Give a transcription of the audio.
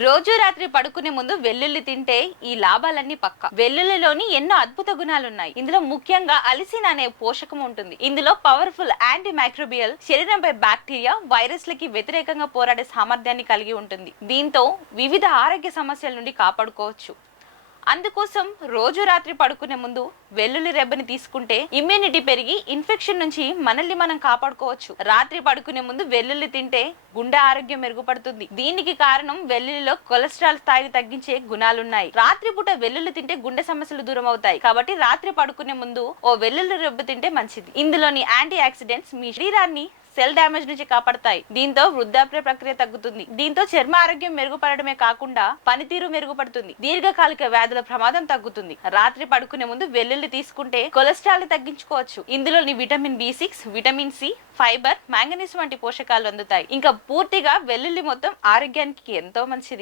రోజు రాత్రి పడుకునే ముందు వెల్లుల్లి తింటే ఈ లాభాలన్నీ పక్క. వెల్లుల్లిలోని ఎన్నో అద్భుత గుణాలున్నాయి. ఇందులో ముఖ్యంగా అలిసిన్ అనే పోషకం ఉంటుంది. ఇందులో పవర్ఫుల్ యాంటీ మైక్రోబియల్, శరీరంపై బ్యాక్టీరియా, వైరస్లకి వ్యతిరేకంగా పోరాడే సామర్థ్యాన్ని కలిగి ఉంటుంది. దీంతో వివిధ ఆరోగ్య సమస్యల నుండి కాపాడుకోవచ్చు. అందుకోసం రోజు రాత్రి పడుకునే ముందు వెల్లుల్లి రెబ్బని తీసుకుంటే ఇమ్యూనిటీ పెరిగి ఇన్ఫెక్షన్ నుంచి మనల్ని మనం కాపాడుకోవచ్చు. రాత్రి పడుకునే ముందు వెల్లుల్లి తింటే గుండె ఆరోగ్యం మెరుగుపడుతుంది. దీనికి కారణం వెల్లుల్లిలో కొలెస్ట్రాల్ స్థాయిని తగ్గించే గుణాలున్నాయి. రాత్రి పూట వెల్లుల్లి తింటే గుండె సమస్యలు దూరం అవుతాయి. కాబట్టి రాత్రి పడుకునే ముందు ఓ వెల్లుల్లి రెబ్బ తింటే మంచిది. ఇందులోని యాంటీ ఆక్సిడెంట్స్ మీ శరీరాన్ని సెల్ డ్యామేజ్ నుంచి కాపాడతాయి. దీంతో వృద్ధాప్య ప్రక్రియ తగ్గుతుంది. దీంతో చర్మ ఆరోగ్యం మెరుగుపడమే కాకుండా పనితీరు మెరుగుపడుతుంది. దీర్ఘకాలిక వ్యాధుల ప్రమాదం తగ్గుతుంది. రాత్రి పడుకునే ముందు వెల్లుల్లి తీసుకుంటే కొలెస్ట్రాల్ ని తగ్గించుకోవచ్చు. ఇందులోని vitamin B6, vitamin C, fibre, manganese వంటి పోషకాలు అందుతాయి. ఇంకా పూర్తిగా వెల్లుల్లి మొత్తం ఆరోగ్యానికి ఎంతో మంచిది.